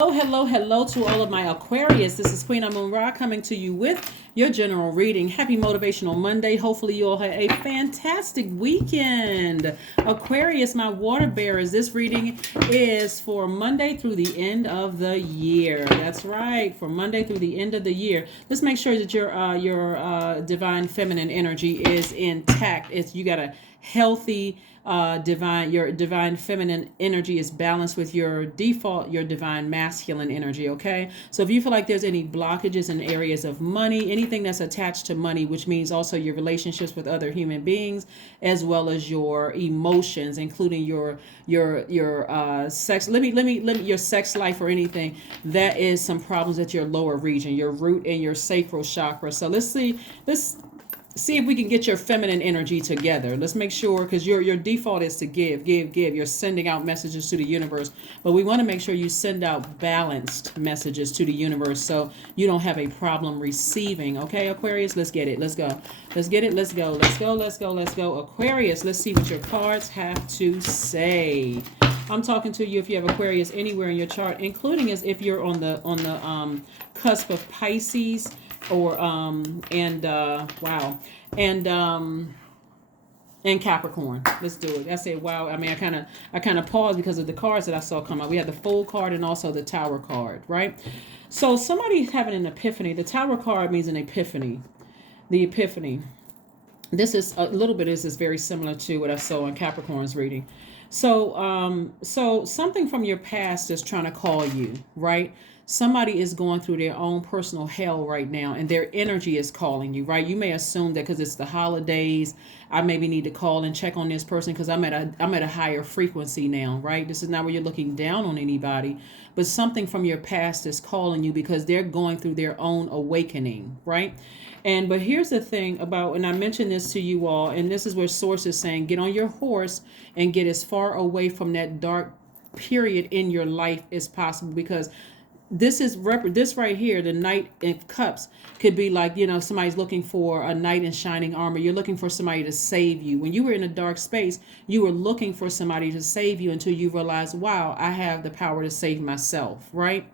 Hello, hello, hello to all of my Aquarius. This is Queen Amun Ra coming to you with your general reading. Happy Motivational Monday. Hopefully, you all had a fantastic weekend. Aquarius, my water bearers, this reading is for Monday through the end of the year. That's right, for Monday through the end of the year. Let's make sure that your divine feminine energy is intact. You got a healthy your divine feminine energy is balanced with your default, your divine masculine energy. Okay, so if you feel like there's any blockages in areas of money, anything that's attached to money, which means also your relationships with other human beings, as well as your emotions, including your sex. Let me your sex life or anything that is some problems at your lower region, your root and your sacral chakra. So let's see if we can get your feminine energy together. Let's make sure, because your default is to give. You're sending out messages to the universe, but we want to make sure you send out balanced messages to the universe so you don't have a problem receiving. Okay, Aquarius, let's get it. Let's go. Let's get it. Let's go. Let's go. Let's go. Let's go. Aquarius, let's see what your cards have to say. I'm talking to you if you have Aquarius anywhere in your chart, including as if you're on the cusp of Pisces or wow, and and Capricorn. Let's do it. I said wow. I mean, I kind of paused because of the cards that I saw come up. We had the Fool card and also the Tower card, right? So somebody's having an epiphany. The Tower card means an epiphany. The epiphany. This is a little bit. This is very similar to what I saw in Capricorn's reading. So something from your past is trying to call you, right? Somebody is going through their own personal hell right now, and their energy is calling you, right? You may assume that because it's the holidays, I maybe need to call and check on this person because I'm at a higher frequency now, right? This is not where you're looking down on anybody, but something from your past is calling you because they're going through their own awakening, right? But here's the thing about, and I mentioned this to you all, and this is where Source is saying, get on your horse and get as far away from that dark period in your life as possible, because this right here, the Knight in Cups, could be like, somebody's looking for a knight in shining armor. You're looking for somebody to save you. When you were in a dark space, you were looking for somebody to save you until you realize, wow, I have the power to save myself, right?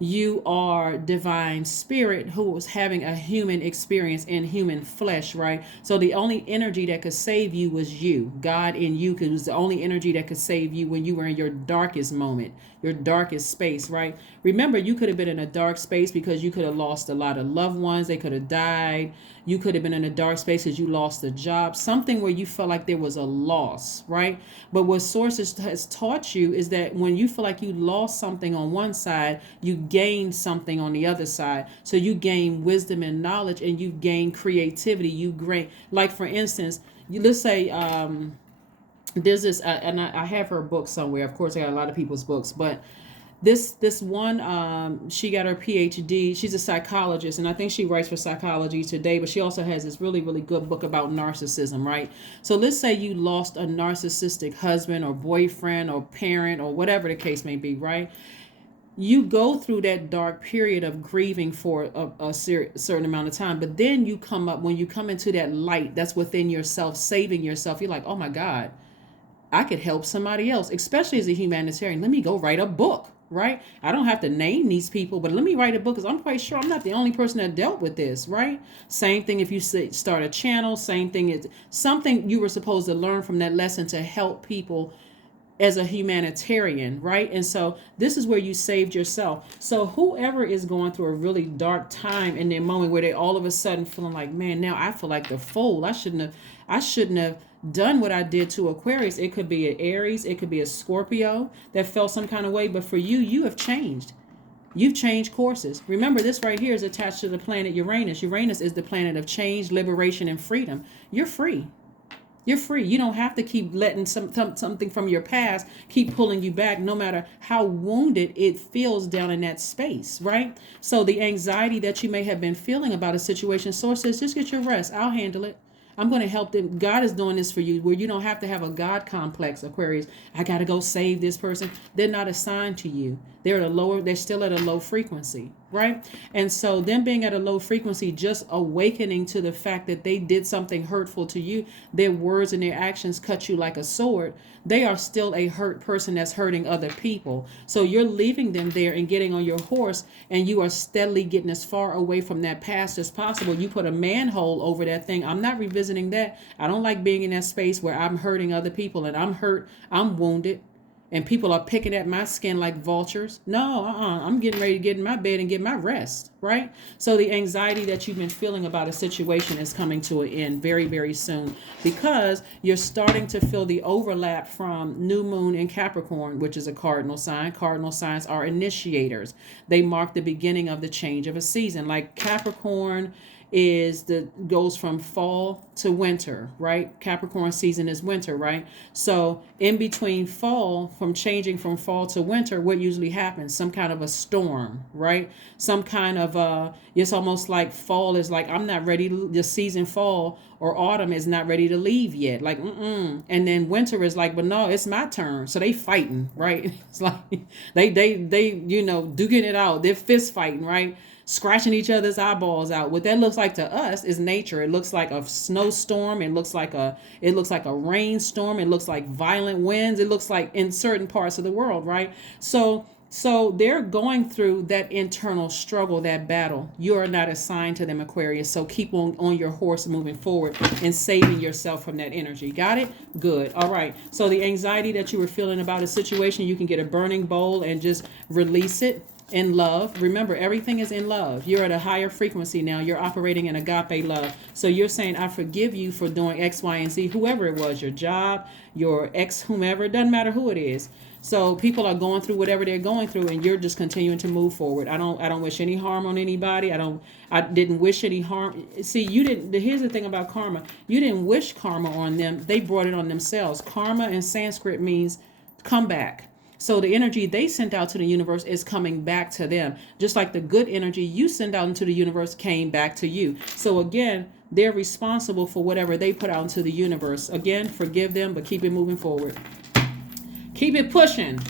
You are divine spirit who was having a human experience in human flesh, right? So the only energy that could save you was you. God in you, because it was the only energy that could save you when you were in your darkest moment, your darkest space, right? Remember, you could have been in a dark space because you could have lost a lot of loved ones. They could have died. You could have been in a dark space because you lost a job, something where you felt like there was a loss, right? But what Source has taught you is that when you feel like you lost something on one side, you gain something on the other side. So you gain wisdom and knowledge, and you gain creativity. You gain, like for instance, let's say there's this, and I have her book somewhere. Of course, I got a lot of people's books, but this one, she got her PhD. She's a psychologist, and I think she writes for Psychology Today, but she also has this really, really good book about narcissism, right? So let's say you lost a narcissistic husband or boyfriend or parent or whatever the case may be, right? You go through that dark period of grieving for certain amount of time, but then you come up, when you come into that light that's within yourself, saving yourself, you're like, oh my God, I could help somebody else, especially as a humanitarian. Let me go write a book, right? I don't have to name these people, but let me write a book because I'm quite sure I'm not the only person that dealt with this, right? Same thing if you start a channel, same thing is something you were supposed to learn from that lesson to help people as a humanitarian, right? And so this is where you saved yourself. So whoever is going through a really dark time in their moment where they all of a sudden feeling like, man, now I feel like the fool. I shouldn't have done what I did to Aquarius. It could be an Aries, it could be a Scorpio that felt some kind of way, but for you, you have changed. You've changed courses. Remember, this right here is attached to the planet Uranus. Uranus is the planet of change, liberation, and freedom. You're free. You're free. You don't have to keep letting something from your past keep pulling you back, no matter how wounded it feels down in that space, right? So the anxiety that you may have been feeling about a situation, Source says, just get your rest. I'll handle it. I'm going to help them. God is doing this for you where you don't have to have a God complex, Aquarius. I got to go save this person. They're not assigned to you. They're still at a low frequency, right? And so them being at a low frequency, just awakening to the fact that they did something hurtful to you, their words and their actions cut you like a sword. They are still a hurt person that's hurting other people. So you're leaving them there and getting on your horse, and you are steadily getting as far away from that past as possible. You put a manhole over that thing. I'm not revisiting that. I don't like being in that space where I'm hurting other people and I'm hurt, I'm wounded, and people are picking at my skin like vultures. No, I'm getting ready to get in my bed and get my rest, right? So the anxiety that you've been feeling about a situation is coming to an end very, very soon, because you're starting to feel the overlap from new moon in Capricorn, which is a cardinal sign. Cardinal signs are initiators. They mark the beginning of the change of a season. Like Capricorn goes from fall to winter, right? Capricorn season is winter, right? So in between from changing from fall to winter, what usually happens? Some kind of a storm, right? Some kind of it's almost like fall is like, I'm not ready the season fall, or autumn is not ready to leave yet. Like, And then winter is like, but no, it's my turn. So they fighting, right? It's like they duking it out. They're fist fighting, right? Scratching each other's eyeballs out. What that looks like to us is nature. It looks like a snowstorm. It looks like a rainstorm. It looks like violent winds. It looks like in certain parts of the world, right? So they're going through that internal struggle, that battle. You are not assigned to them, Aquarius. So keep on your horse moving forward and saving yourself from that energy. Got it? Good. All right. So the anxiety that you were feeling about a situation, you can get a burning bowl and just release it in love. Remember, everything is in love. You're at a higher frequency now. You're operating in agape love. So you're saying, I forgive you for doing X, Y, and Z, whoever it was, your job, your ex, whomever, it doesn't matter who it is. So people are going through whatever they're going through, and you're just continuing to move forward. I don't wish any harm on anybody. I didn't wish any harm. See, you didn't. Here's the thing about karma. You didn't wish karma on them. They brought it on themselves. Karma in Sanskrit means come back. So the energy they sent out to the universe is coming back to them. Just like the good energy you send out into the universe came back to you. So again, they're responsible for whatever they put out into the universe. Again, forgive them, but keep it moving forward. Keep it pushing.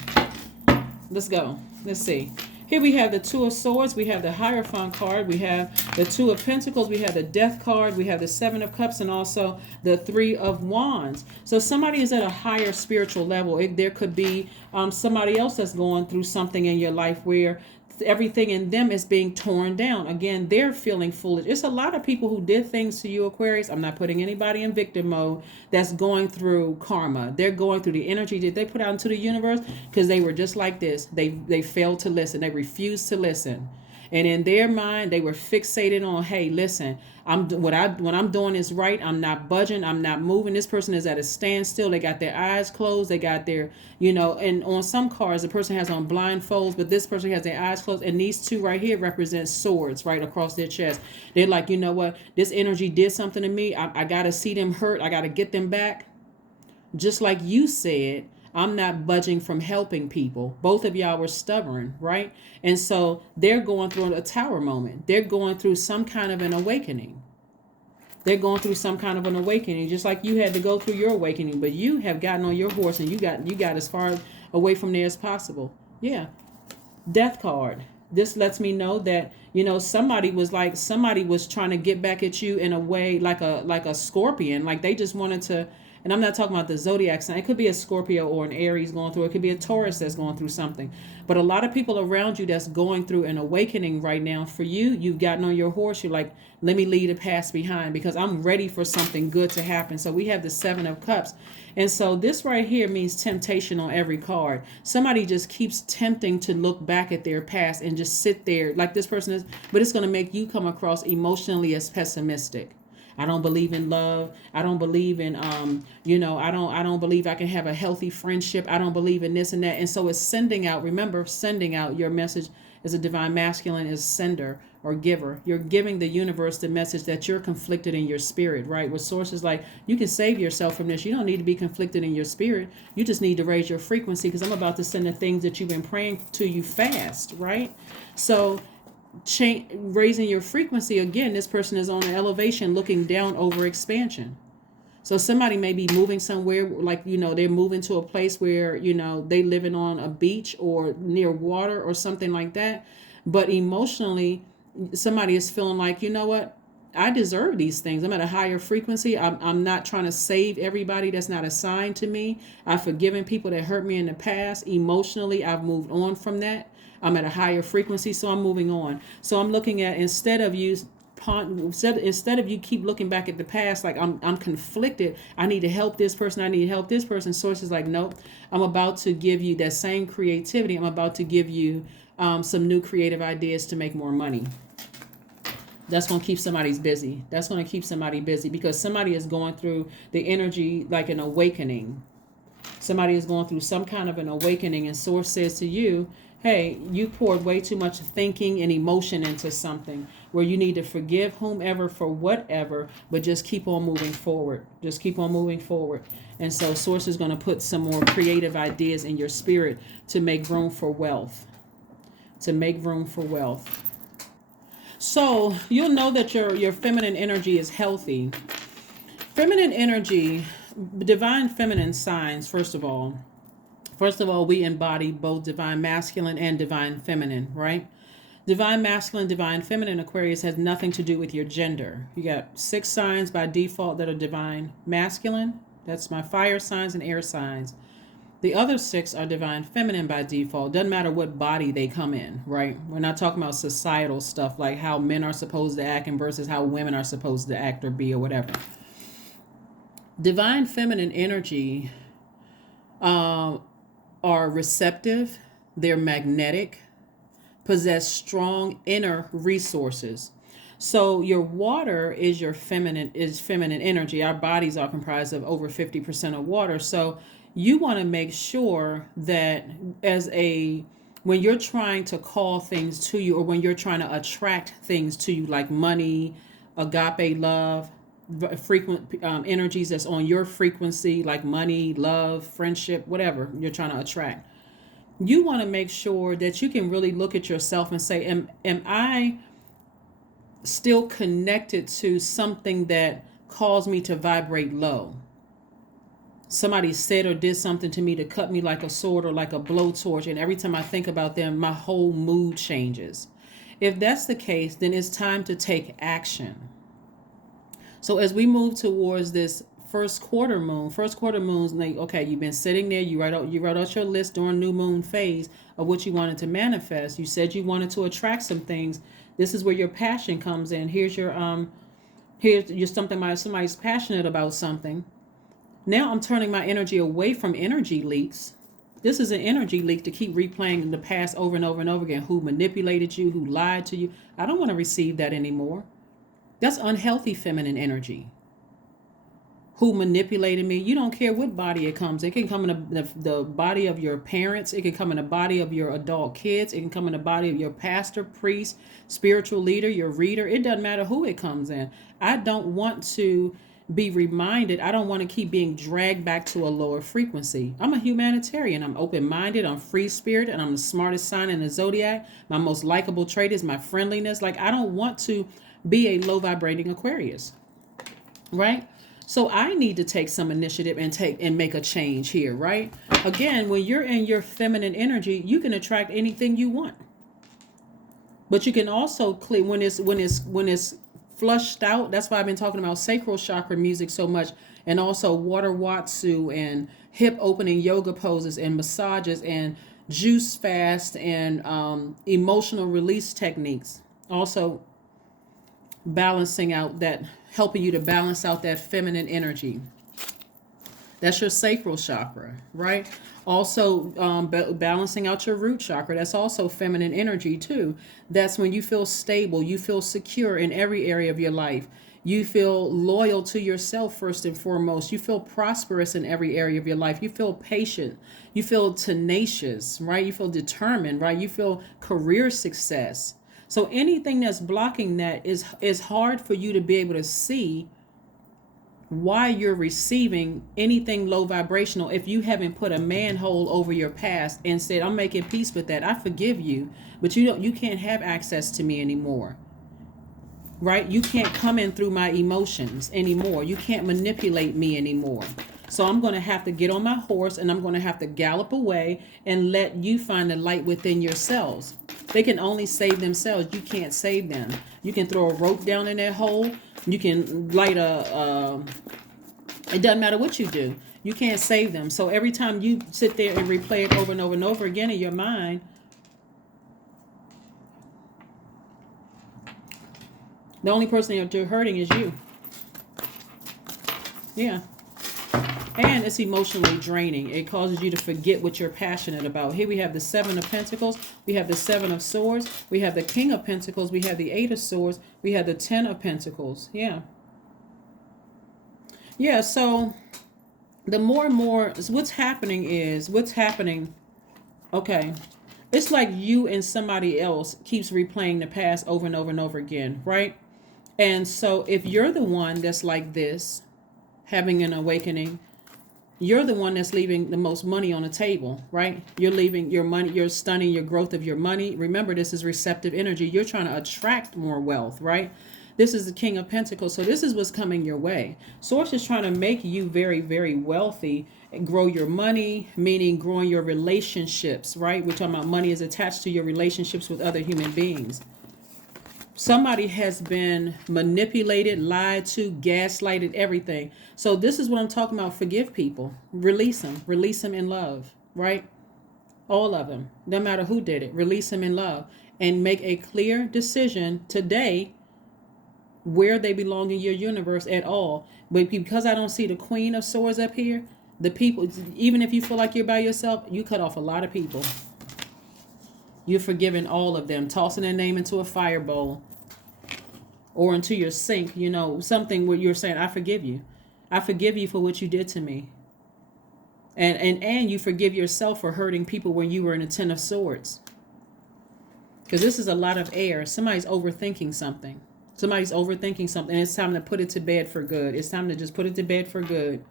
Let's go. Let's see. Here we have the Two of Swords. We have the Hierophant card. We have the Two of Pentacles. We have the Death card. We have the Seven of Cups, and also the Three of Wands. So somebody is at a higher spiritual level. There could be somebody else that's going through something in your life where everything in them is being torn down. Again, they're feeling foolish. It's a lot of people who did things to you, Aquarius. I'm not putting anybody in victim mode that's going through karma. They're going through the energy that they put out into the universe because they were just like this. They failed to listen. They refused to listen. And in their mind, they were fixated on, hey, listen, what I'm doing is right. I'm not budging. I'm not moving. This person is at a standstill. They got their eyes closed. They got their, and on some cards, the person has on blindfolds, but this person has their eyes closed. And these two right here represent swords right across their chest. They're like, you know what? This energy did something to me. I got to see them hurt. I got to get them back. Just like you said, I'm not budging from helping people. Both of y'all were stubborn, right? And so they're going through a tower moment. They're going through some kind of an awakening. They're going through some kind of an awakening, just like you had to go through your awakening. But you have gotten on your horse and you got as far away from there as possible. Yeah. Death card. This lets me know that, somebody was trying to get back at you in a way like a scorpion. Like they just wanted to. And I'm not talking about the Zodiac sign. It could be a Scorpio or an Aries going through. It could be a Taurus that's going through something. But a lot of people around you that's going through an awakening right now. For you, you've gotten on your horse. You're like, let me leave the past behind because I'm ready for something good to happen. So we have the Seven of Cups. And so this right here means temptation on every card. Somebody just keeps tempting to look back at their past and just sit there like this person is. But it's going to make you come across emotionally as pessimistic. I don't believe in love. I don't believe in, I don't believe I can have a healthy friendship. I don't believe in this and that. And so it's sending out, remember, sending out your message as a divine masculine is sender or giver. You're giving the universe the message that you're conflicted in your spirit, right? With sources like, you can save yourself from this. You don't need to be conflicted in your spirit. You just need to raise your frequency because I'm about to send the things that you've been praying to you fast, right? So raising your frequency. Again, this person is on an elevation looking down over expansion. So somebody may be moving somewhere, like, they're moving to a place where, they living on a beach or near water or something like that. But emotionally, somebody is feeling like, you know what? I deserve these things. I'm at a higher frequency. I'm not trying to save everybody that's not assigned to me. I've forgiven people that hurt me in the past. Emotionally, I've moved on from that. I'm at a higher frequency, so I'm moving on. So I'm looking at, instead of you keep looking back at the past, like I'm conflicted, I need to help this person, I need to help this person. Source is like, nope, I'm about to give you that same creativity. I'm about to give you some new creative ideas to make more money. That's going to keep somebody busy. That's going to keep somebody busy, because somebody is going through the energy like an awakening. Somebody is going through some kind of an awakening, and Source says to you, hey, you poured way too much thinking and emotion into something where you need to forgive whomever for whatever, but just keep on moving forward. Just keep on moving forward. And so Source is going to put some more creative ideas in your spirit to make room for wealth. To make room for wealth. So you'll know that your feminine energy is healthy. Feminine energy, divine feminine signs, first of all, we embody both divine masculine and divine feminine, right? Divine masculine, divine feminine, Aquarius, has nothing to do with your gender. You got 6 signs by default that are divine masculine. That's my fire signs and air signs. The other 6 are divine feminine by default. Doesn't matter what body they come in, right? We're not talking about societal stuff like how men are supposed to act and versus how women are supposed to act or be or whatever. Divine feminine energy are receptive. They're magnetic, possess strong inner resources. So your water is your feminine energy. Our bodies are comprised of over 50% of water. So you want to make sure that when you're trying to call things to you, or when you're trying to attract things to you, like money, agape love, frequent energies that's on your frequency, like money, love, friendship, whatever you're trying to attract, you want to make sure that you can really look at yourself and say, am I still connected to something that caused me to vibrate low? Somebody said or did something to me to cut me like a sword or like a blowtorch, and every time I think about them, my whole mood changes. If that's the case, then it's time to take action. So as we move towards this first quarter moon's like, okay, you've been sitting there, you write out your list during new moon phase of what you wanted to manifest. You said you wanted to attract some things. This is where your passion comes in. Here's your somebody's passionate about something. Now I'm turning my energy away from energy leaks. This is an energy leak to keep replaying the past over and over and over again. Who manipulated you, who lied to you. I don't want to receive that anymore. That's unhealthy feminine energy. Who manipulated me. You don't care what body it comes. It can come in the body of your parents. It can come in the body of your adult kids. It can come in the body of your pastor, priest, spiritual leader, your reader. It doesn't matter who it comes in. I don't want to be reminded. I don't want to keep being dragged back to a lower frequency. I'm a humanitarian. I'm open-minded. I'm free-spirited. And I'm the smartest sign in the Zodiac. My most likable trait is my friendliness. Like, I don't want to be a low-vibrating Aquarius, right? So I need to take some initiative and make a change here, right? Again, when you're in your feminine energy, you can attract anything you want. But you can also clear when it's flushed out. That's why I've been talking about sacral chakra music so much, and also water watsu and hip opening yoga poses and massages and juice fast and emotional release techniques. Also balancing out that, helping you to balance out that feminine energy. That's your sacral chakra, right? Also balancing out your root chakra. That's also feminine energy too. That's when you feel stable, you feel secure in every area of your life. You feel loyal to yourself first and foremost. You feel prosperous in every area of your life. You feel patient. You feel tenacious, right? You feel determined, right? You feel career success. So anything that's blocking that is hard for you to be able to see why you're receiving anything low vibrational if you haven't put a manhole over your past and said, I'm making peace with that. I forgive you, but you can't have access to me anymore. Right? You can't come in through my emotions anymore. You can't manipulate me anymore. So I'm going to have to get on my horse and I'm going to have to gallop away and let you find the light within yourselves. They can only save themselves. You can't save them. You can throw a rope down in that hole. You can light it doesn't matter what you do. You can't save them. So every time you sit there and replay it over and over and over again in your mind, the only person that you're hurting is you. Yeah. And it's emotionally draining. It causes you to forget what you're passionate about. Here we have the 7 of Pentacles. We have the 7 of Swords. We have the King of Pentacles. We have the 8 of Swords. We have the 10 of Pentacles. Yeah. Yeah, so the more and more, what's happening, okay, it's like you and somebody else keeps replaying the past over and over and over again, right? And so if you're the one that's like this, having an awakening, you're the one that's leaving the most money on the table, right? You're leaving your money, you're stunning your growth of your money. Remember, this is receptive energy. You're trying to attract more wealth, right? This is the King of Pentacles. So this is what's coming your way. Source is trying to make you very, very wealthy and grow your money, meaning growing your relationships, right? We're talking about money is attached to your relationships with other human beings. Somebody has been manipulated, lied to, gaslighted, everything. So this is what I'm talking about. Forgive people. Release them. Release them in love, right? All of them. No matter who did it. Release them in love. And make a clear decision today where they belong in your universe at all. But because I don't see the Queen of Swords up here, the people, even if you feel like you're by yourself, you cut off a lot of people. You're forgiving all of them, tossing their name into a fire bowl or into your sink, you know, something where you're saying, I forgive you. I forgive you for what you did to me. And you forgive yourself for hurting people when you were in the 10 of Swords. Because this is a lot of air. Somebody's overthinking something. Somebody's overthinking something. And it's time to put it to bed for good. It's time to just put it to bed for good.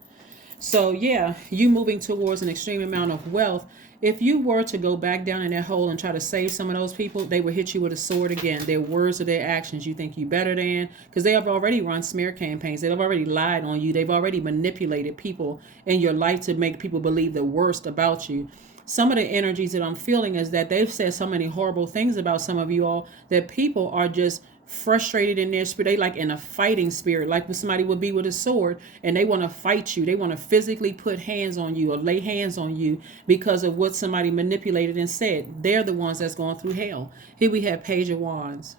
So yeah, you moving towards an extreme amount of wealth. If you were to go back down in that hole and try to save some of those people, they would hit you with a sword again. Their words or their actions, you think you better than, because they have already run smear campaigns. They've already lied on you. They've already manipulated people in your life to make people believe the worst about you. Some of the energies that I'm feeling is that they've said so many horrible things about some of you all that people are just frustrated in their spirit. They like in a fighting spirit, like when somebody would be with a sword and they want to fight you. They want to physically put hands on you or lay hands on you because of what somebody manipulated and said. They're the ones that's going through hell. Here we have Page of Wands.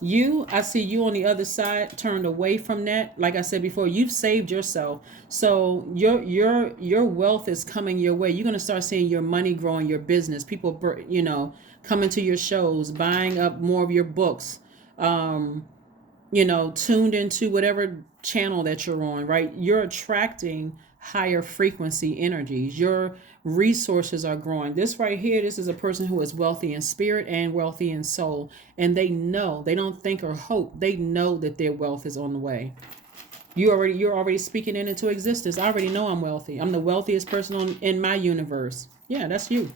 I see you on the other side, turned away from that. Like I said before, you've saved yourself. So your wealth is coming your way. You're going to start seeing your money growing, your business. People, coming to your shows, buying up more of your books, tuned into whatever channel that you're on, right? You're attracting higher frequency energies. Your resources are growing. This right here, this is a person who is wealthy in spirit and wealthy in soul. And they know, they don't think or hope. They know that their wealth is on the way. You're already speaking it into existence. I already know I'm wealthy. I'm the wealthiest person in my universe. Yeah, that's you.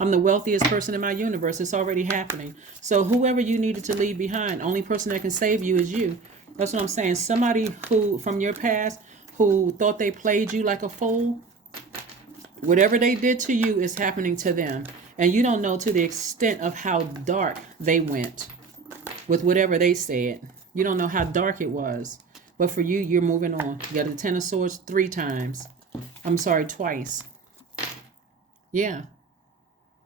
I'm the wealthiest person in my universe. It's already happening. So whoever you needed to leave behind, only person that can save you is you. That's what I'm saying. Somebody who, from your past, who thought they played you like a fool, whatever they did to you is happening to them. And you don't know to the extent of how dark they went with whatever they said. You don't know how dark it was. But for you, you're moving on. You got the 10 of Swords twice. Yeah.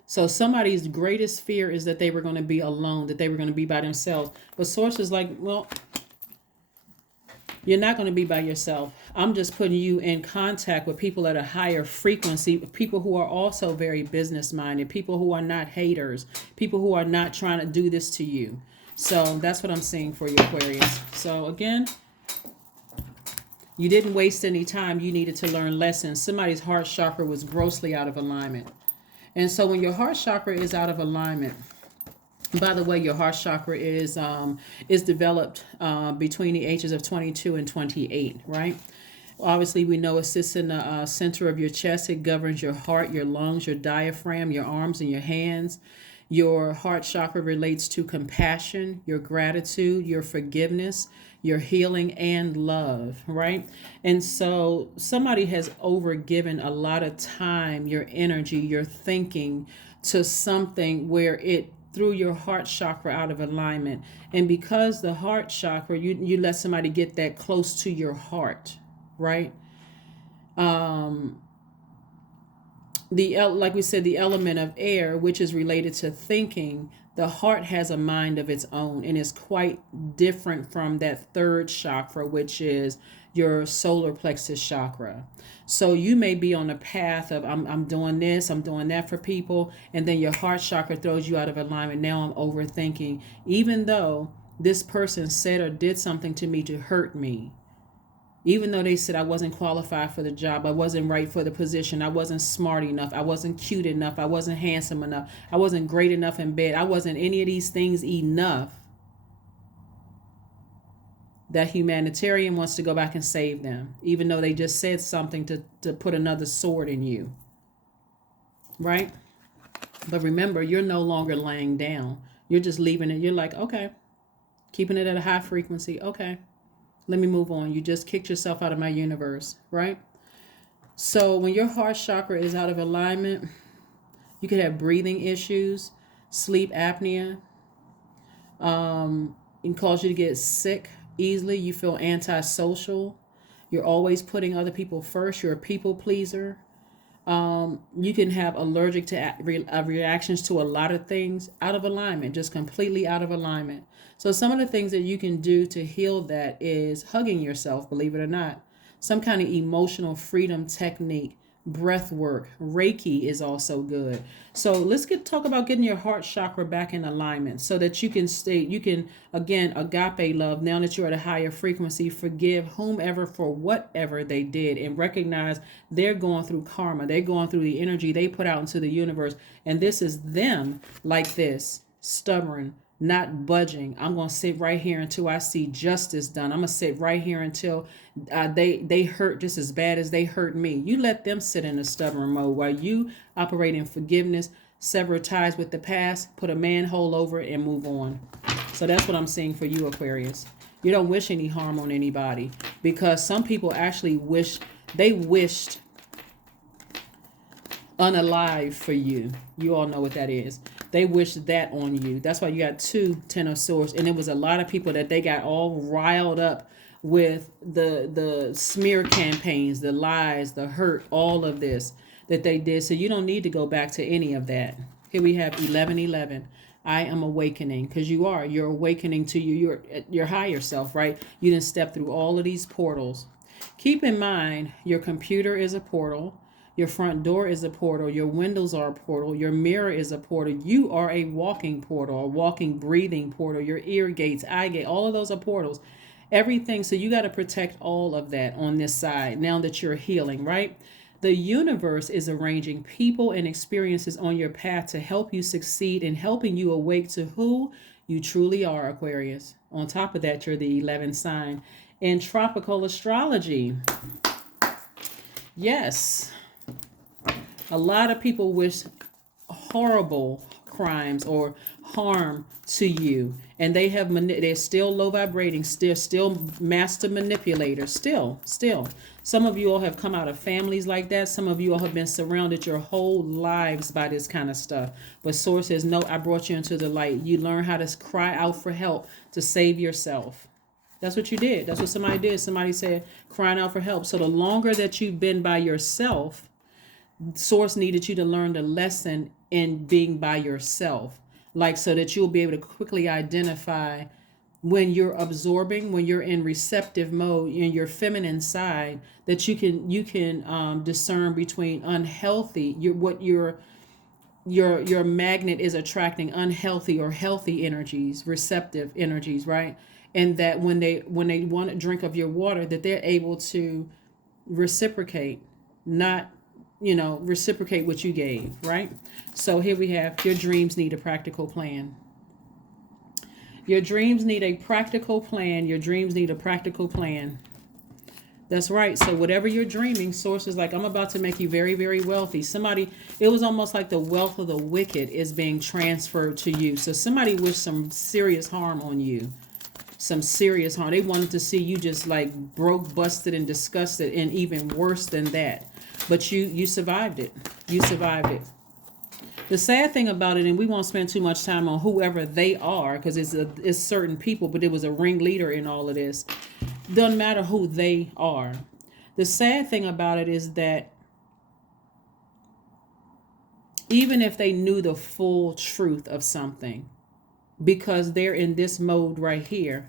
So somebody's greatest fear is that they were going to be alone, that they were going to be by themselves. But Source is like, well, you're not going to be by yourself. I'm just putting you in contact with people at a higher frequency, people who are also very business-minded, people who are not haters, people who are not trying to do this to you. So that's what I'm seeing for you, Aquarius. So again, you didn't waste any time. You needed to learn lessons. Somebody's heart chakra was grossly out of alignment. And so when your heart chakra is out of alignment, By the way, your heart chakra is developed between the ages of 22 and 28, right? Obviously, we know it sits in the center of your chest. It governs your heart, your lungs, your diaphragm, your arms, and your hands. Your heart chakra relates to compassion, your gratitude, your forgiveness, your healing, and love, right? And so somebody has overgiven a lot of time, your energy, your thinking to something where it threw your heart chakra out of alignment. And because the heart chakra, you let somebody get that close to your heart, right? Um, like we said, the element of air, which is related to thinking, the heart has a mind of its own and is quite different from that third chakra, which is your solar plexus chakra. So you may be on a path of I'm doing this, I'm doing that for people, and then your heart chakra throws you out of alignment. Now I'm overthinking, even though this person said or did something to me to hurt me. Even though they said I wasn't qualified for the job, I wasn't right for the position, I wasn't smart enough, I wasn't cute enough, I wasn't handsome enough, I wasn't great enough in bed, I wasn't any of these things enough, that humanitarian wants to go back and save them, even though they just said something to put another sword in you, right? But remember, you're no longer laying down. You're just leaving it. You're like, okay, keeping it at a high frequency. Okay, let me move on. You just kicked yourself out of my universe, right? So when your heart chakra is out of alignment, you could have breathing issues, sleep apnea. It can cause you to get sick easily. You feel antisocial. You're always putting other people first. You're a people pleaser. You can have allergic to reactions to a lot of things, out of alignment, just completely out of alignment. So some of the things that you can do to heal that is hugging yourself, believe it or not. Some kind of emotional freedom technique, breath work, Reiki is also good. So let's talk about getting your heart chakra back in alignment so that you can again, agape love, now that you're at a higher frequency, forgive whomever for whatever they did and recognize they're going through karma. They're going through the energy they put out into the universe. And this is them like this, stubborn, not budging. I'm going to sit right here until I see justice done. I'm going to sit right here until they hurt just as bad as they hurt me. You let them sit in a stubborn mode while you operate in forgiveness, sever ties with the past, put a manhole over it, and move on. So that's what I'm seeing for you, Aquarius. You don't wish any harm on anybody, because some people actually wished unalive for you. You all know what that is. They wished that on you. That's why you got 2 Ten of Swords. And it was a lot of people that they got all riled up with the smear campaigns, the lies, the hurt, all of this that they did. So you don't need to go back to any of that. Here we have 11:11. I am awakening, because you're awakening to your higher self, right? You didn't step through all of these portals. Keep in mind, your computer is a portal. Your front door is a portal. Your windows are a portal. Your mirror is a portal. You are a walking portal, a walking, breathing portal. Your ear gates, eye gate, all of those are portals. Everything. So you got to protect all of that on this side now that you're healing, right? The universe is arranging people and experiences on your path to help you succeed and helping you awake to who you truly are, Aquarius. On top of that, you're the 11th sign in tropical astrology. Yes. A lot of people wish horrible crimes or harm to you, and they're still low vibrating, still master manipulators, still. Some of you all have come out of families like that. Some of you all have been surrounded your whole lives by this kind of stuff. But Source says, no, I brought you into the light. You learn how to cry out for help to save yourself. That's what you did. That's what somebody did. Somebody said, crying out for help. So the longer that you've been by yourself, Source needed you to learn the lesson in being by yourself, like so that you'll be able to quickly identify when you're absorbing, when you're in receptive mode in your feminine side, that you can discern between unhealthy, your magnet is attracting unhealthy or healthy energies, receptive energies, right? And that when they want a drink of your water, that they're able to reciprocate, not reciprocate what you gave, right? So here we have, your dreams need a practical plan. Your dreams need a practical plan. Your dreams need a practical plan. That's right. So whatever you're dreaming, source is like, I'm about to make you very, very wealthy. Somebody, it was almost like the wealth of the wicked is being transferred to you. So somebody wished some serious harm on you. Some serious harm. They wanted to see you just like broke, busted, and disgusted, and even worse than that. But you survived it. You survived it. The sad thing about it, and we won't spend too much time on whoever they are, because it's certain people, but it was a ringleader in all of this. Doesn't matter who they are. The sad thing about it is that even if they knew the full truth of something, because they're in this mode right here,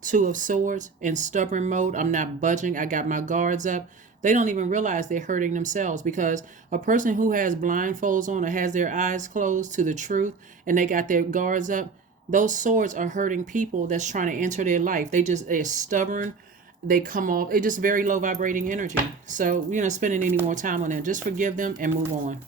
Two of Swords, in stubborn mode, I'm not budging, I got my guards up, they don't even realize they're hurting themselves, because a person who has blindfolds on or has their eyes closed to the truth and they got their guards up, those swords are hurting people that's trying to enter their life. They're stubborn. They come off. It's just very low vibrating energy. So we're not spending any more time on that. Just forgive them and move on.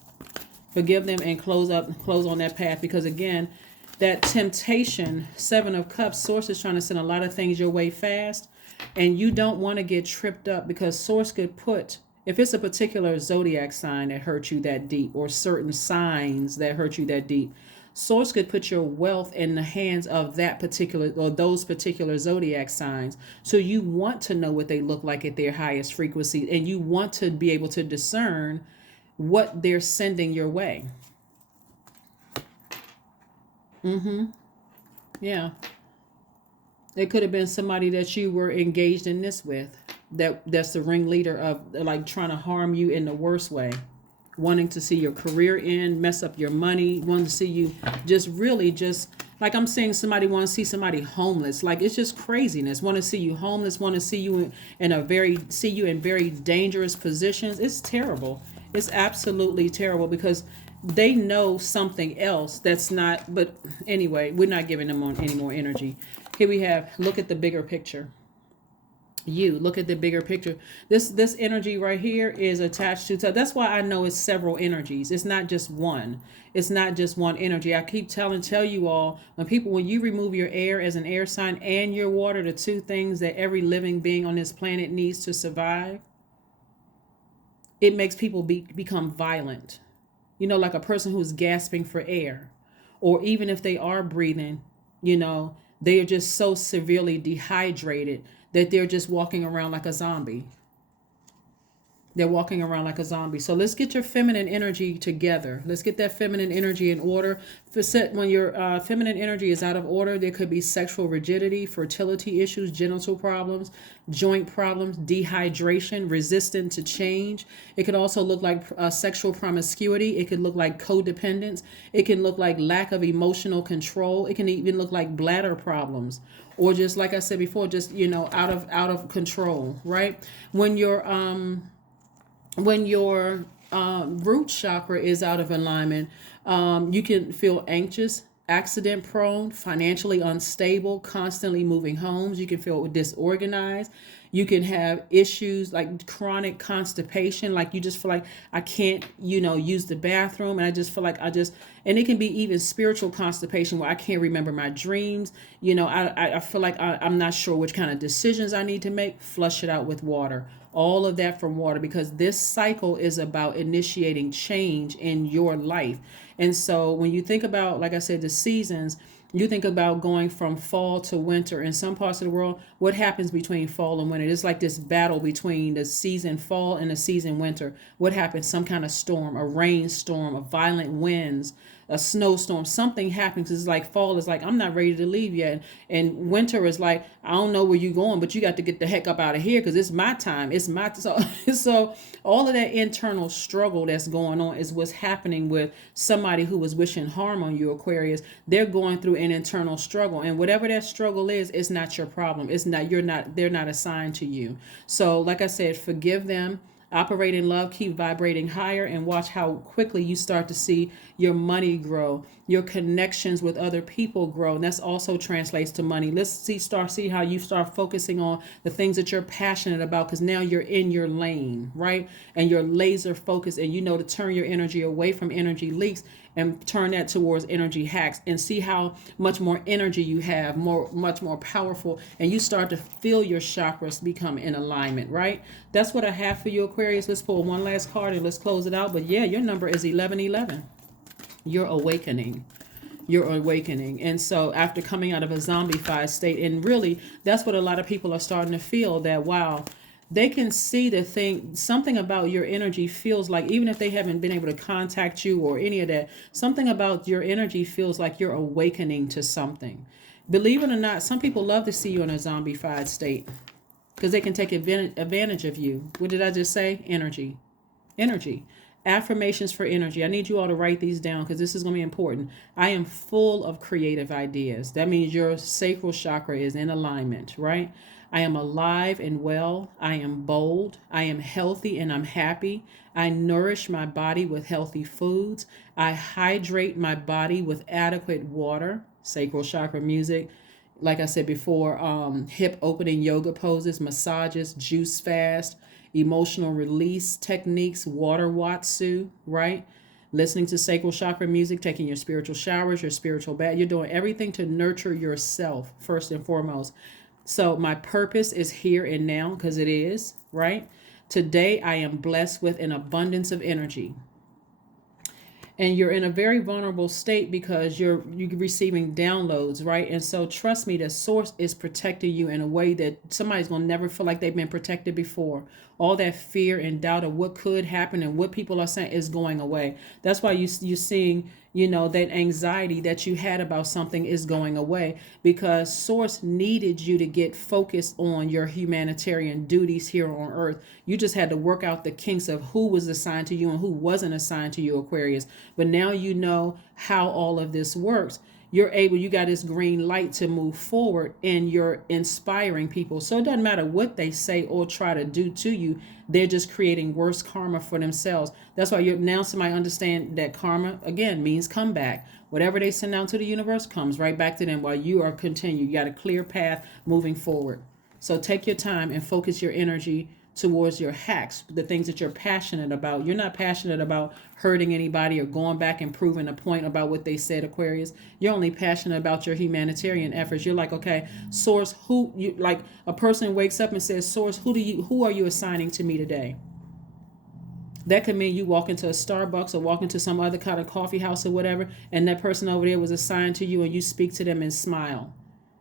Forgive them and close on that path. Because again, that temptation, Seven of Cups, Source is trying to send a lot of things your way fast. And you don't want to get tripped up, because Source could put, if it's a particular zodiac sign that hurt you that deep, or certain signs that hurt you that deep, Source could put your wealth in the hands of that particular or those particular zodiac signs. So you want to know what they look like at their highest frequency, and you want to be able to discern what they're sending your way. Yeah. It could have been somebody that you were engaged in this with. That's the ringleader of like trying to harm you in the worst way. Wanting to see your career end, mess up your money, wanting to see you just really just, like I'm saying, somebody want to see somebody homeless. Like it's just craziness. Want to see you homeless, want to see you see you in very dangerous positions. It's terrible. It's absolutely terrible, because they know something else that's not, but anyway, we're not giving them on any more energy. Here we have, look at the bigger picture. You look at the bigger picture. This energy right here is attached to, that's why I know it's several energies. It's not just one. It's not just one energy. I keep tell you all, when you remove your air as an air sign and your water, the two things that every living being on this planet needs to survive, it makes people become violent. You know, like a person who's gasping for air, or even if they are breathing, you know, they are just so severely dehydrated that they're just walking around like a zombie. They're walking around like a zombie. So let's get your feminine energy together. Let's get that feminine energy in order. When your feminine energy is out of order, there could be sexual rigidity, fertility issues, genital problems, joint problems, dehydration, resistant to change. It could also look like sexual promiscuity. It could look like codependence. It can look like lack of emotional control. It can even look like bladder problems, or just like I said before, just, you know, out of control, right? When your root chakra is out of alignment, you can feel anxious, accident prone, financially unstable, constantly moving homes. You can feel disorganized. You can have issues like chronic constipation, like you just feel like I can't, you know, use the bathroom, and I just feel like and it can be even spiritual constipation where I can't remember my dreams. You know, I feel like I'm not sure which kind of decisions I need to make. Flush it out with water. All of that from water, because this cycle is about initiating change in your life. And so when you think about, like I said, the seasons, you think about going from fall to winter. In some parts of the world, what happens between fall and winter? It's like this battle between the season fall and the season winter. What happens? Some kind of storm, a rainstorm, a violent winds, a snowstorm, something happens. It's like fall is like, I'm not ready to leave yet. And winter is like, I don't know where you're going, but you got to get the heck up out of here, because it's my time. It's my so all of that internal struggle that's going on is what's happening with somebody who was wishing harm on you, Aquarius. They're going through an internal struggle, and whatever that struggle is, it's not your problem. They're not assigned to you. So like I said, forgive them. Operate in love, keep vibrating higher, and watch how quickly you start to see your money grow, your connections with other people grow. And that's also translates to money. Let's see how you start focusing on the things that you're passionate about, because now you're in your lane, right? And you're laser focused, and you know to turn your energy away from energy leaks and turn that towards energy hacks and see how much more energy you have, much more powerful, and you start to feel your chakras become in alignment, right? That's what I have for you, Aquarius. Let's pull one last card and let's close it out. But yeah, your number is 1111. You're awakening. You're awakening. And so after coming out of a zombified state, and really that's what a lot of people are starting to feel, that wow, they can see the thing, something about your energy feels like, even if they haven't been able to contact you or any of that, something about your energy feels like you're awakening to something. Believe it or not, some people love to see you in a zombified state because they can take advantage of you. What did I just say? Energy. Energy. Affirmations for energy. I need you all to write these down because this is going to be important. I am full of creative ideas. That means your sacral chakra is in alignment, right? I am alive and well. I am bold. I am healthy and I'm happy. I nourish my body with healthy foods. I hydrate my body with adequate water. Sacral chakra music. Like I said before, hip opening yoga poses, massages, juice fast, emotional release techniques, water watsu, right? Listening to sacral chakra music, taking your spiritual showers, your spiritual bath. You're doing everything to nurture yourself first and foremost. So my purpose is here and now, because it is, right? Today I am blessed with an abundance of energy. And you're in a very vulnerable state because you're receiving downloads, right? And so trust me, the source is protecting you in a way that somebody's going to never feel like they've been protected before. All that fear and doubt of what could happen and what people are saying is going away. That's why you're seeing, that anxiety that you had about something is going away, because source needed you to get focused on your humanitarian duties here on earth. You just had to work out the kinks of who was assigned to you and who wasn't assigned to you, Aquarius. But now you know how all of this works. You got this green light to move forward, and you're inspiring people. So it doesn't matter what they say or try to do to you. They're just creating worse karma for themselves. That's why now somebody understand that karma, again, means comeback. Whatever they send out to the universe comes right back to them while you are continuing. You got a clear path moving forward. So take your time and focus your energy towards your hacks, the things that you're passionate about. You're not passionate about hurting anybody or going back and proving a point about what they said, Aquarius. You're only passionate about your humanitarian efforts. You're like, okay, source, like a person wakes up and says, source, who are you assigning to me today? That could mean you walk into a Starbucks or walk into some other kind of coffee house or whatever, and that person over there was assigned to you, and you speak to them and smile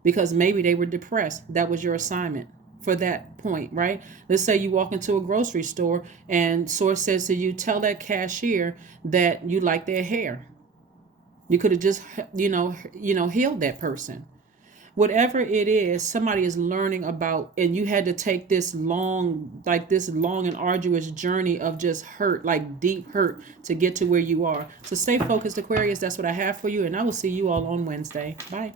because maybe they were depressed. That was your assignment for that point, right? Let's say you walk into a grocery store and source says to you, tell that cashier that you like their hair. You could have just, healed that person. Whatever it is, somebody is learning about, and you had to take this long and arduous journey of just hurt, like deep hurt, to get to where you are. So stay focused, Aquarius. That's what I have for you, and I will see you all on Wednesday. Bye.